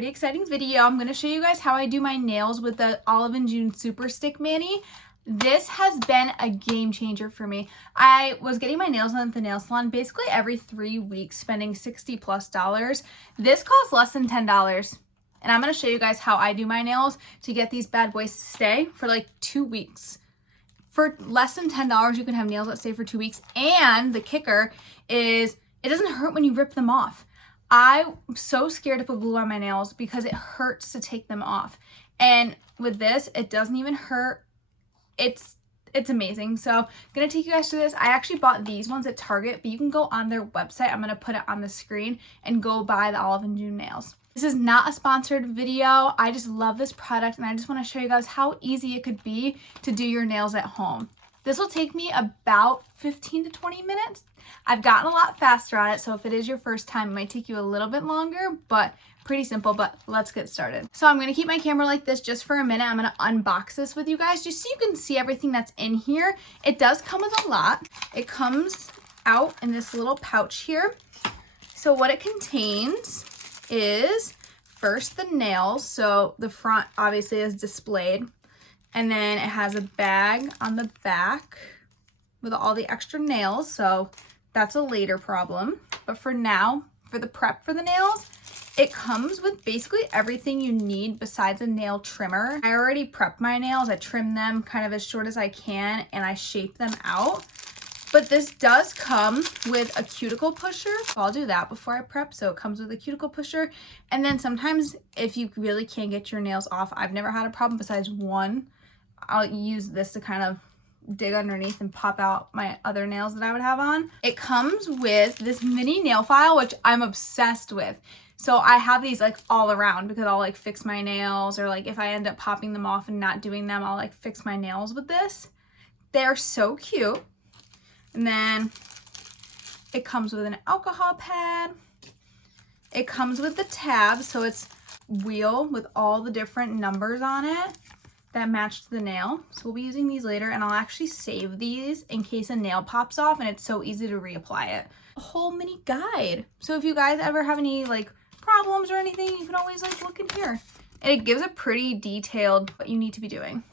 pretty exciting video. I'm going to show you guys how I do my nails with the Olive June Superstick Mani. This has been a game changer for me. I was getting my nails done at the nail salon basically every 3 weeks, spending $60+. This costs less than $10. And I'm going to show you guys how I do my nails to get these bad boys to stay for like 2 weeks. For less than $10, you can have nails that stay for 2 weeks. And the kicker is it doesn't hurt when you rip them off. I'm so scared to put glue on my nails because it hurts to take them off. And with this, it doesn't even hurt. It's amazing. So I'm going to take you guys through this. I actually bought these ones at Target, but you can go on their website. I'm going to put it on the screen and go buy the Olive June nails. This is not a sponsored video. I just love this product and I just want to show you guys how easy it could be to do your nails at home. This will take me about 15 to 20 minutes. I've gotten a lot faster at it, so if it is your first time, it might take you a little bit longer, but pretty simple. But let's get started. So I'm going to keep my camera like this just for a minute. I'm going to unbox this with you guys just so you can see everything that's in here. It does come with a lot. It comes out in this little pouch here. So what it contains is first the nails. So the front obviously is displayed. And then it has a bag on the back with all the extra nails. So that's a later problem. But for now, for the prep for the nails, it comes with basically everything you need besides a nail trimmer. I already prepped my nails. I trim them kind of as short as I can and I shape them out. But this does come with a cuticle pusher. So I'll do that before I prep. So it comes with a cuticle pusher. And then sometimes if you really can't get your nails off, I've never had a problem besides one. I'll use this to kind of dig underneath and pop out my other nails that I would have on. It comes with this mini nail file, which I'm obsessed with. So I have these like all around because I'll like fix my nails, or like if I end up popping them off and not doing them, I'll like fix my nails with this. They're so cute. And then it comes with an alcohol pad. It comes with the tab, so it's wheel with all the different numbers on it that match to the nail. So we'll be using these later, and I'll actually save these in case a nail pops off and it's so easy to reapply it. A whole mini guide. So if you guys ever have any like problems or anything, you can always like look in here. And it gives a pretty detailed what you need to be doing.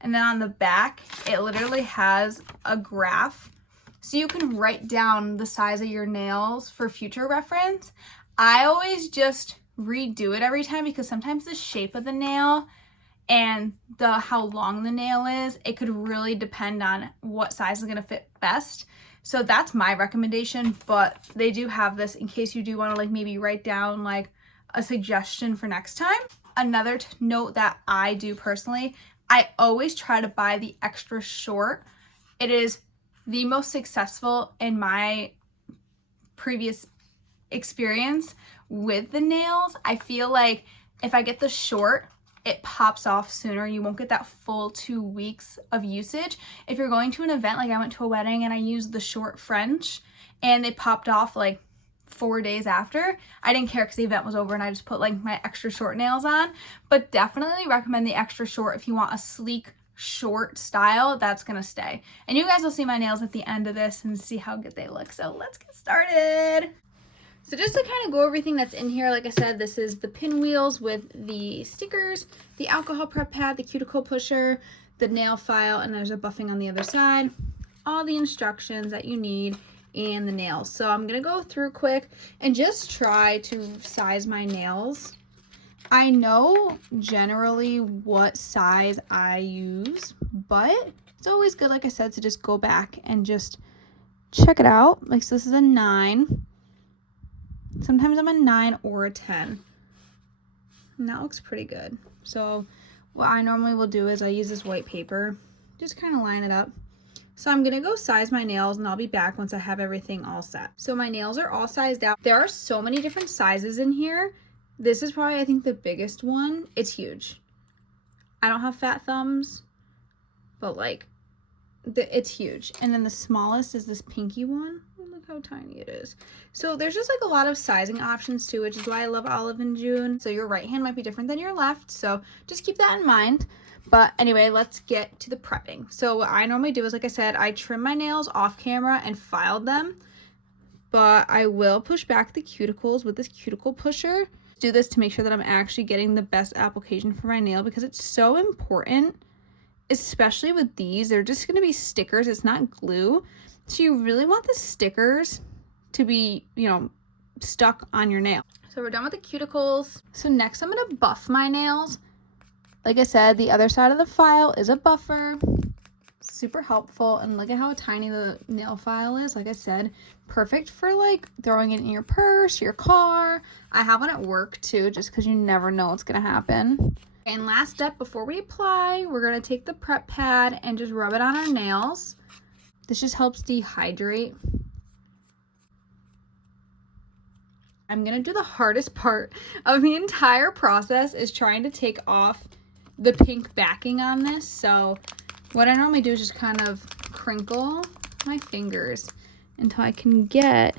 And then on the back, it literally has a graph. So you can write down the size of your nails for future reference. I always just redo it every time because sometimes the shape of the nail and how long the nail is, it could really depend on what size is going to fit best. So that's my recommendation, but they do have this in case you do want to like maybe write down like a suggestion for next time. Another note that I do personally, I always try to buy the extra short. It is the most successful in my previous experience with the nails. I feel like if I get the short, it pops off sooner. You won't get that full 2 weeks of usage. If you're going to an event, like I went to a wedding and I used the short French and they popped off like 4 days after, I didn't care because the event was over and I just put like my extra short nails on. But definitely recommend the extra short if you want a sleek short style that's gonna stay. And you guys will see my nails at the end of this and see how good they look. So let's get started. So just to kind of go over everything that's in here, like I said, this is the pinwheels with the stickers, the alcohol prep pad, the cuticle pusher, the nail file, and there's a buffing on the other side, all the instructions that you need, and the nails. So I'm gonna go through quick and just try to size my nails. I know generally what size I use, but it's always good, like I said, to just go back and just check it out. Like, so this is a 9. Sometimes I'm a 9 or a 10. And that looks pretty good. So what I normally will do is I use this white paper, just kind of line it up. So I'm going to go size my nails and I'll be back once I have everything all set. So my nails are all sized out. There are so many different sizes in here. This is probably, I think, the biggest one. It's huge. I don't have fat thumbs, but like it's huge. And then the smallest is this pinky one. Look how tiny it is. So there's just like a lot of sizing options too, which is why I love Olive June. So your right hand might be different than your left, so just keep that in mind. But anyway, let's get to the prepping. So what I normally do is, like I said, I trim my nails off camera and filed them, but I will push back the cuticles with this cuticle pusher. do this to make sure that I'm actually getting the best application for my nail because it's so important, especially with these. They're just going to be stickers. It's not glue. So you really want the stickers to be, you know, stuck on your nail. So we're done with the cuticles. So next I'm going to buff my nails. Like I said, the other side of the file is a buffer. Super helpful. And look at how tiny the nail file is. Like I said, perfect for like throwing it in your purse, your car. I have one at work too, just because you never know what's going to happen. And last step before we apply, we're going to take the prep pad and just rub it on our nails. This just helps dehydrate. I'm going to do the hardest part of the entire process is trying to take off the pink backing on this. So what I normally do is just kind of crinkle my fingers until I can get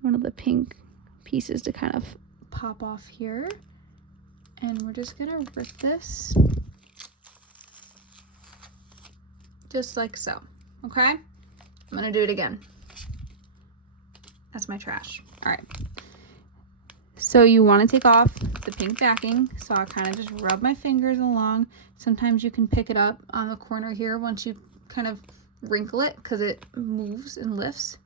one of the pink pieces to kind of pop off here. And we're just gonna rip this just like so, okay? I'm gonna do it again. That's my trash. All right. So you wanna take off the pink backing. So I'll kind of just rub my fingers along. Sometimes you can pick it up on the corner here once you kind of wrinkle it because it moves and lifts.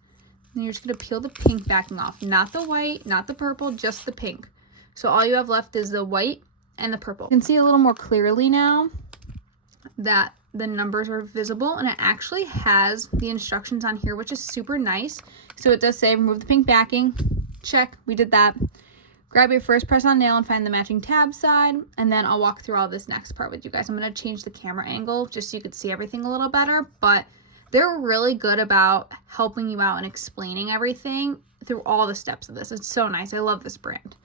And you're just gonna peel the pink backing off. Not the white, not the purple, just the pink. So all you have left is the white and the purple. You can see a little more clearly now that the numbers are visible, and it actually has the instructions on here, which is super nice. So it does say remove the pink backing. Check, we did that. Grab your first press on nail and find the matching tab side, and then I'll walk through all this next part with you guys. I'm going to change the camera angle just so you could see everything a little better, but they're really good about helping you out and explaining everything through all the steps of this. It's so nice. I love this brand.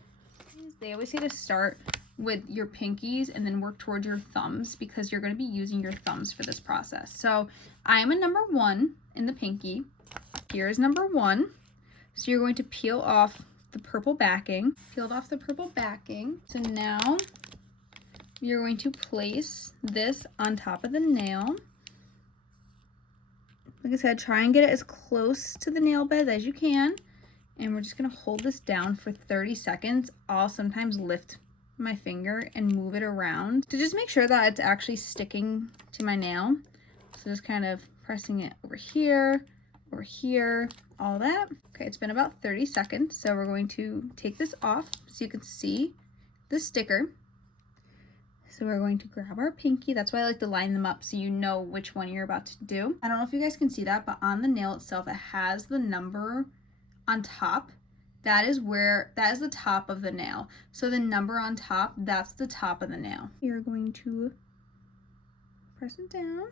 They always say to start with your pinkies and then work towards your thumbs because you're going to be using your thumbs for this process. So I am a number 1 in the pinky. Here's number 1. So you're going to peel off the purple backing. Peeled off the purple backing. So now you're going to place this on top of the nail. Like I said, try and get it as close to the nail bed as you can. And we're just going to hold this down for 30 seconds. I'll sometimes lift my finger and move it around to just make sure that it's actually sticking to my nail. So just kind of pressing it over here, all that. Okay, it's been about 30 seconds. So we're going to take this off so you can see the sticker. So we're going to grab our pinky. That's why I like to line them up so you know which one you're about to do. I don't know if you guys can see that, but on the nail itself, it has the number on top. That is the top of the nail. So the number on top, that's the top of the nail. You're going to press it down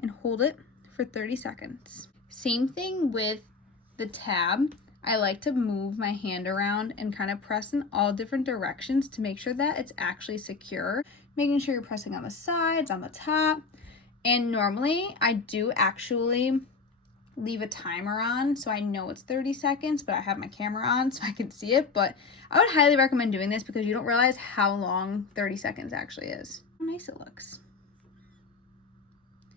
and hold it for 30 seconds. Same thing with the tab. I like to move my hand around and kind of press in all different directions to make sure that it's actually secure. Making sure you're pressing on the sides, on the top. And normally I do actually leave a timer on so I know it's 30 seconds, but I have my camera on so I can see it. But I would highly recommend doing this because you don't realize how long 30 seconds actually is. How nice it looks.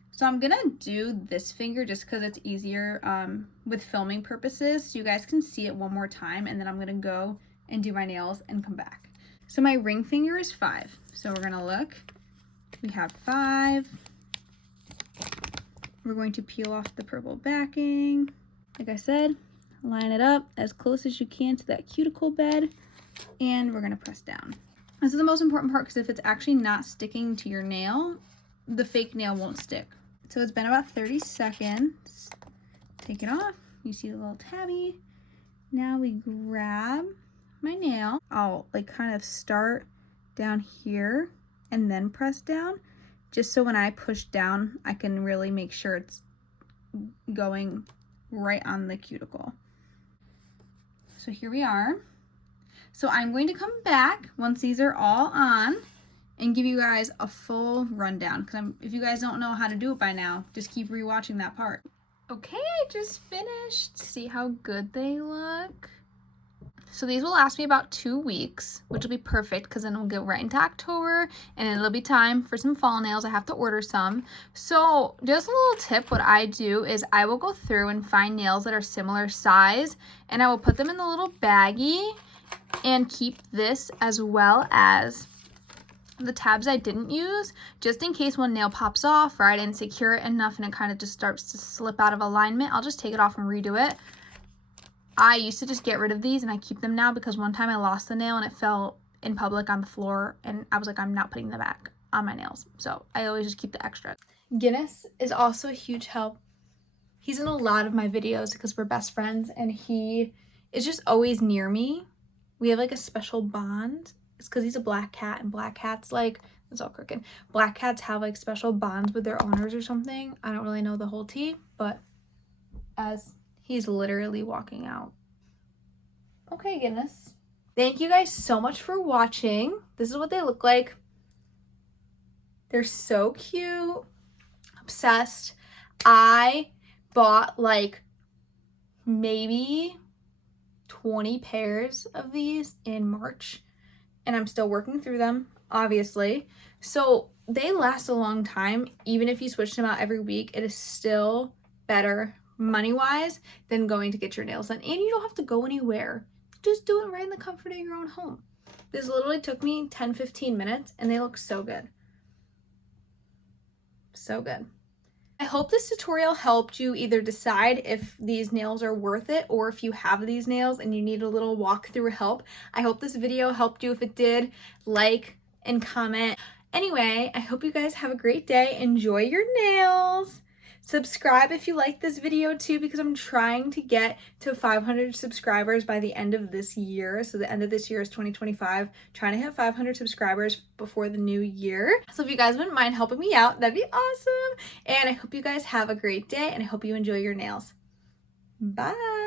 So I'm gonna do this finger just because it's easier with filming purposes, so you guys can see it one more time, and then I'm gonna go and do my nails and come back. So my ring finger is 5. So we're gonna look. We have 5. We're going to peel off the purple backing. Like I said, line it up as close as you can to that cuticle bed, and we're gonna press down. This is the most important part because if it's actually not sticking to your nail, the fake nail won't stick. So it's been about 30 seconds. Take it off. You see the little tabby. Now we grab my nail. I'll like kind of start down here and then press down, just so when I push down, I can really make sure it's going right on the cuticle. So here we are. So I'm going to come back once these are all on and give you guys a full rundown, because if you guys don't know how to do it by now, just keep rewatching that part. Okay, I just finished. See how good they look? So these will last me about 2 weeks, which will be perfect because then we'll get right into October and it'll be time for some fall nails. I have to order some. So just a little tip, what I do is I will go through and find nails that are similar size, and I will put them in the little baggie, and keep this as well as the tabs I didn't use, just in case one nail pops off or I didn't secure it enough and it kind of just starts to slip out of alignment. I'll just take it off and redo it. I used to just get rid of these, and I keep them now because one time I lost the nail and it fell in public on the floor, and I was like, I'm not putting them back on my nails. So I always just keep the extras. Guinness is also a huge help. He's in a lot of my videos because we're best friends, and he is just always near me. We have like a special bond. It's because he's a black cat, and black cats, like, it's all crooked. Black cats have like special bonds with their owners or something. I don't really know the whole tea, but as he's literally walking out. Okay, Guinness. Thank you guys so much for watching. This is what they look like. They're so cute. Obsessed. I bought like maybe 20 pairs of these in March, and I'm still working through them, obviously. So they last a long time. Even if you switch them out every week, it is still better money-wise than going to get your nails done. And you don't have to go anywhere. Just do it right in the comfort of your own home. This literally took me 10-15 minutes, and they look so good. So good. I hope this tutorial helped you either decide if these nails are worth it, or if you have these nails and you need a little walkthrough help. I hope this video helped you. If it did, like and comment. Anyway, I hope you guys have a great day. Enjoy your nails. Subscribe if you like this video too, because I'm trying to get to 500 subscribers by the end of this year. So the end of this year is 2025. Trying to hit 500 subscribers before the new year. So if you guys wouldn't mind helping me out, that'd be awesome. And I hope you guys have a great day, and I hope you enjoy your nails. Bye.